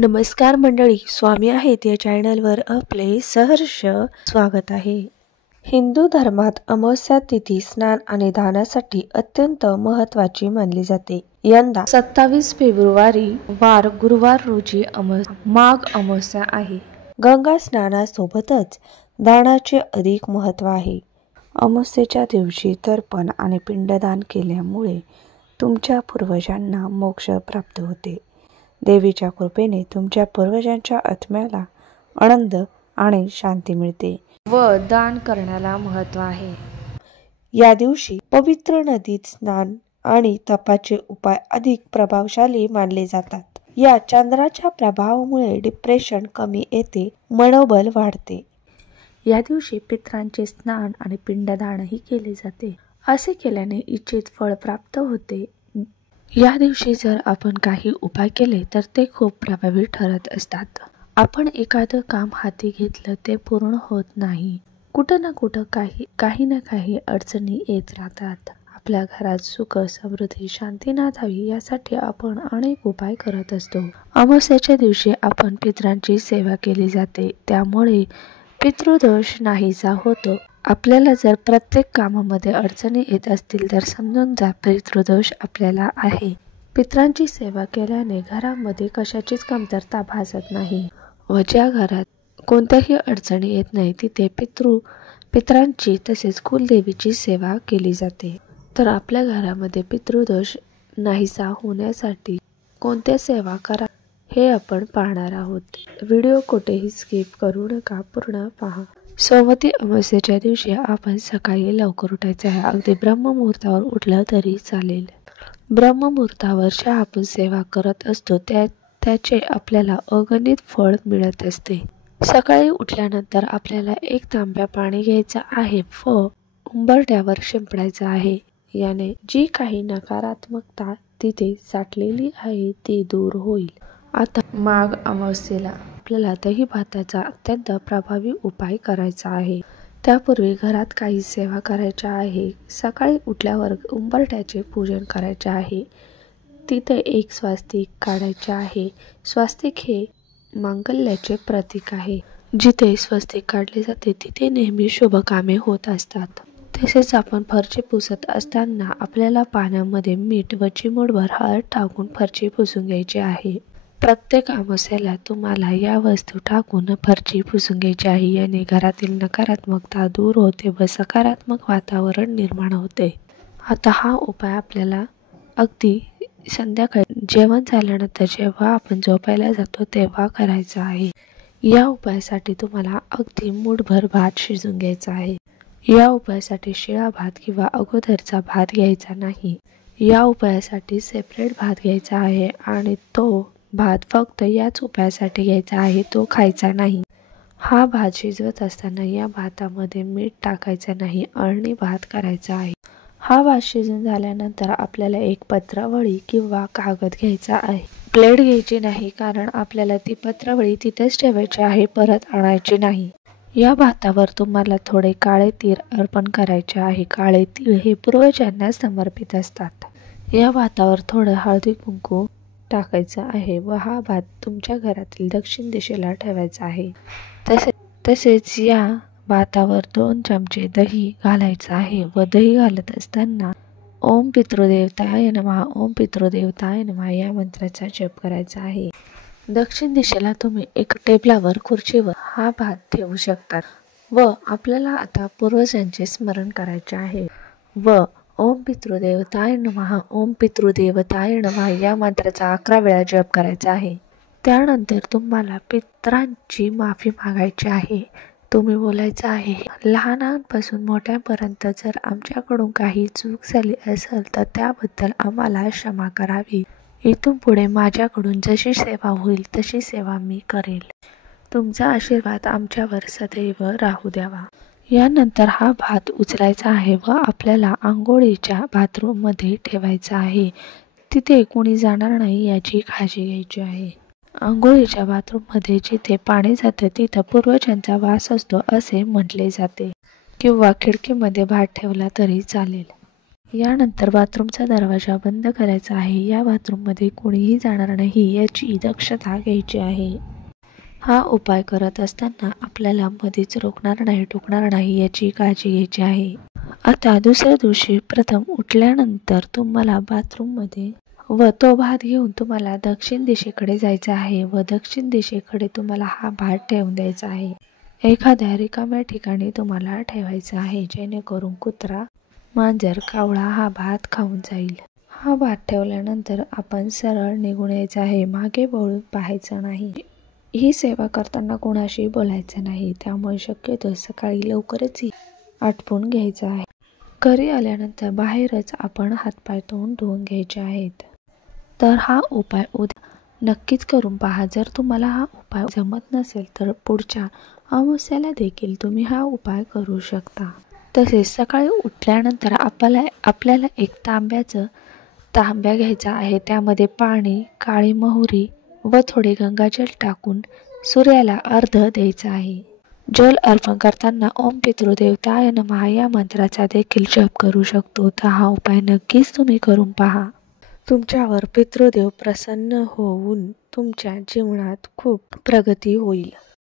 नमस्कार मंडळी, स्वामी आहेत या चॅनलवर आपले सहर्ष स्वागत आहे। हिंदू धर्मात अमावस्या तिथी स्नान आणि दानासाठी अत्यंत महत्त्वाची मानली जाते। यंदा 27 फेब्रुवारी वार गुरुवार रोजी माघ अमावस्या आहे। गंगा स्नानासोबतच दानाचे अधिक महत्त्व आहे। अमावस्येच्या दिवशी तर्पण आणि पिंडदान केल्यामुळे तुमच्या पूर्वजांना मोक्ष प्राप्त होते। देवीच्या कृपेने तुमच्या पूर्वजांच्या आत्म्याला आनंद आणि शांती मिळते व दान करण्याला महत्त्व आहे। या दिवशी पवित्र नदीत स्नान आणि तपाचे उपाय अधिक प्रभावशाली मानले जातात। या चंद्राच्या प्रभावामुळे डिप्रेशन कमी येते, मनोबल वाढते। या दिवशी पितरांचे स्नान आणि पिंडदानही केले जाते। असे केल्याने इच्छित फळ प्राप्त होते। या दिवशी जर आपण काही उपाय केले तर ते खूप प्रभावी ठरत असतात। आपण एखादं काम हाती घेतलं ते पूर्ण होत नाही। कुठं ना कुठं काही ना काही अडचणी येत राहतात। आपल्या घरात सुख समृद्धी शांती नांदावी यासाठी आपण अनेक उपाय करत असतो। अमावस्येच्या दिवशी आपण पितरांची सेवा केली जाते, त्यामुळे पितृदोष नाहीसा होतो। आपल्याला जर प्रत्येक कामामध्ये अडचणी येत असतील तर समजून जा, पितृदोष आपल्याला आहे। पितरांची सेवा केल्याने घरामध्ये कशाचीच कमतरता भासत नाही व ज्या घरात कोणत्याही अडचणी येत नाही तिथे पितरांची तसेच कुलदेवीची सेवा केली जाते। तर आपल्या घरामध्ये पितृदोष नाहीसा होण्यासाठी कोणत्या सेवा करा हे आपण पाहणार आहोत। व्हिडिओ कुठेही स्किप करू नका, पूर्ण पहा। सोमवती अमावस्येच्या दिवशी आपण सकाळी लवकर उठायचे आहे। अगदी ब्रह्ममुहूर्तावर उठलं तरी चालेल। ब्रह्ममुहूर्तावर ज्या आपण सेवा करत असतो त्याचे आपल्याला अगणित फळ मिळत असते। सकाळी उठल्यानंतर आपल्याला 1 तांब्या पाणी घ्यायचं आहे व उंबरठ्यावर शिंपडायचं आहे। याने जी काही नकारात्मकता तिथे साठलेली आहे ती दूर होईल। आता माघ अमावस्येला आपल्याला दही भाताचा अत्यंत प्रभावी उपाय करायचा आहे। त्यापूर्वी घरात काही सेवा करायच्या आहे। सकाळी उठल्यावर उंबरठ्याचे पूजन करायचे आहे। तिथे एक स्वास्तिक काढायचे आहे। स्वास्तिक हे मांगल्याचे प्रतीक आहे। जिथे स्वास्तिक काढले जाते तिथे नेहमी शुभ कामे होत असतात। तसेच आपण फरची पुसत असताना आपल्याला पाण्यामध्ये मीठ व चिमूटभर हळद टाकून फरची पुसून घ्यायची आहे। प्रत्येक अमावस्येला तुम्हाला या वस्तू टाकून फरची पुसून घ्यायची आहे। याने घरातील नकारात्मकता दूर होते व सकारात्मक वातावरण निर्माण होते। आता हा उपाय आपल्याला अगदी संध्याकाळी जेवण झाल्यानंतर जेव्हा आपण झोपायला जातो तेव्हा करायचा आहे। या उपायासाठी तुम्हाला अगदी मूठभर भात शिजून घ्यायचा आहे। या उपायासाठी शिळा भात किंवा अगोदरचा भात घ्यायचा नाही। या उपायासाठी सेपरेट भात घ्यायचा आहे आणि तो भात फक्त याच उपायासाठी घ्यायचा आहे, तो खायचा नाही। हा भात शिजवत असताना या भातामध्ये मीठ टाकायचं नाही, अळणी भात करायचा आहे। हा भात शिजून झाल्यानंतर आपल्याला एक पत्रावळी किंवा कागद घ्यायचा आहे। प्लेट घ्यायची नाही, कारण आपल्याला ती पत्रावळी तिथेच ठेवायची आहे, परत आणायची नाही। या भातावर तुम्हाला थोडे काळे तीळ अर्पण करायचे आहे। काळे तीळ हे पूर्वजांना समर्पित असतात। या भातावर थोडं हळदी कुंकू टाकायचा आहे व हा भात तुमच्या घरातील दक्षिण दिशेला ठेवायचा आहे। तसेच या भातावर 2 चमचे दही घालायचं आहे व दही घालत असताना ओम पितृदेवताय नमः, ओम पितृदेवताय नमः या मंत्राचा जप करायचा आहे। दक्षिण दिशेला तुम्ही एक टेबलावर खुर्चीवर हा भात ठेवू शकता व आपल्याला आता पूर्वजांचे स्मरण करायचे आहे व ओम पितृदेवताय नमः, ओम पितृदेवताय नमः या मंत्राचा 11 वेळा जप करायचा आहे। त्यानंतर तुम्हाला पितरांची माफी मागायची आहे। तुम्ही बोलायचं आहे, लहानांपासून मोठ्यापर्यंत जर आमच्याकडून काही चूक झाली असेल तर त्याबद्दल आम्हाला क्षमा करावी। इथून पुढे माझ्याकडून जशी सेवा होईल तशी सेवा मी करेल। तुमचा आशीर्वाद आमच्यावर सदैव राहू द्यावा। यानंतर हा भात उचलायचा आहे व आपल्याला आंघोळीच्या बाथरूममध्ये ठेवायचा आहे। तिथे कोणी जाणार नाही याची काळजी घ्यायची आहे। आंघोळीच्या बाथरूममध्ये जिथे पाणी जाते तिथं पूर्वजांचा वास असतो असे म्हटले जाते, किंवा खिडकीमध्ये भात ठेवला तरी चालेल। यानंतर बाथरूमचा दरवाजा बंद करायचा आहे. या बाथरूममध्ये कोणीही जाणार नाही याची दक्षता घ्यायची आहे. हा उपाय करत असताना आपल्याला मध्येच रोखणार नाही, टोकणार नाही याची काळजी घ्यायची आहे. आता दुसऱ्या दिवशी प्रथम उठल्यानंतर तुम्हाला बाथरूममध्ये व तो भात घेऊन तुम्हाला दक्षिण दिशेकडे जायचं आहे व दक्षिण दिशेकडे तुम्हाला हा भात ठेवून द्यायचा आहे. एखाद्या रिकाम्या ठिकाणी तुम्हाला ठेवायचं आहे, जेणेकरून कुत्रा, मांजर, कावळा हा भात खाऊन जाईल. हा भात ठेवल्यानंतर आपण सरळ निघून यायचं आहे, मागे वळून पाहायचं नाही. ही सेवा करताना कोणाशी बोलायचं नाही, त्यामुळे शक्यतो सकाळी लवकरच आटपून घ्यायचं आहे. घरी आल्यानंतर बाहेरच आपण हातपाय तोंड धुवून घ्यायचे आहेत. तर हा उपाय उद्या नक्कीच करून पहा. जर तुम्हाला हा उपाय जमत नसेल तर पुढच्या अमावस्येला देखील तुम्ही हा उपाय करू शकता. तसेच सकाळी उठल्यानंतर आपल्याला एक तांब्या घ्यायचा आहे. त्यामध्ये पाणी, काळी मोहरी व थोडे गंगाजल टाकून सूर्याला अर्घ्य द्यायचं आहे. जल अर्पण करताना ओम पितृदेवताय नमः या मंत्राचा देखील जप करू शकतो. तर हा उपाय नक्कीच तुम्ही करून पहा. तुमच्यावर पितृदेव प्रसन्न होऊन तुमच्या जीवनात खूप प्रगती होईल.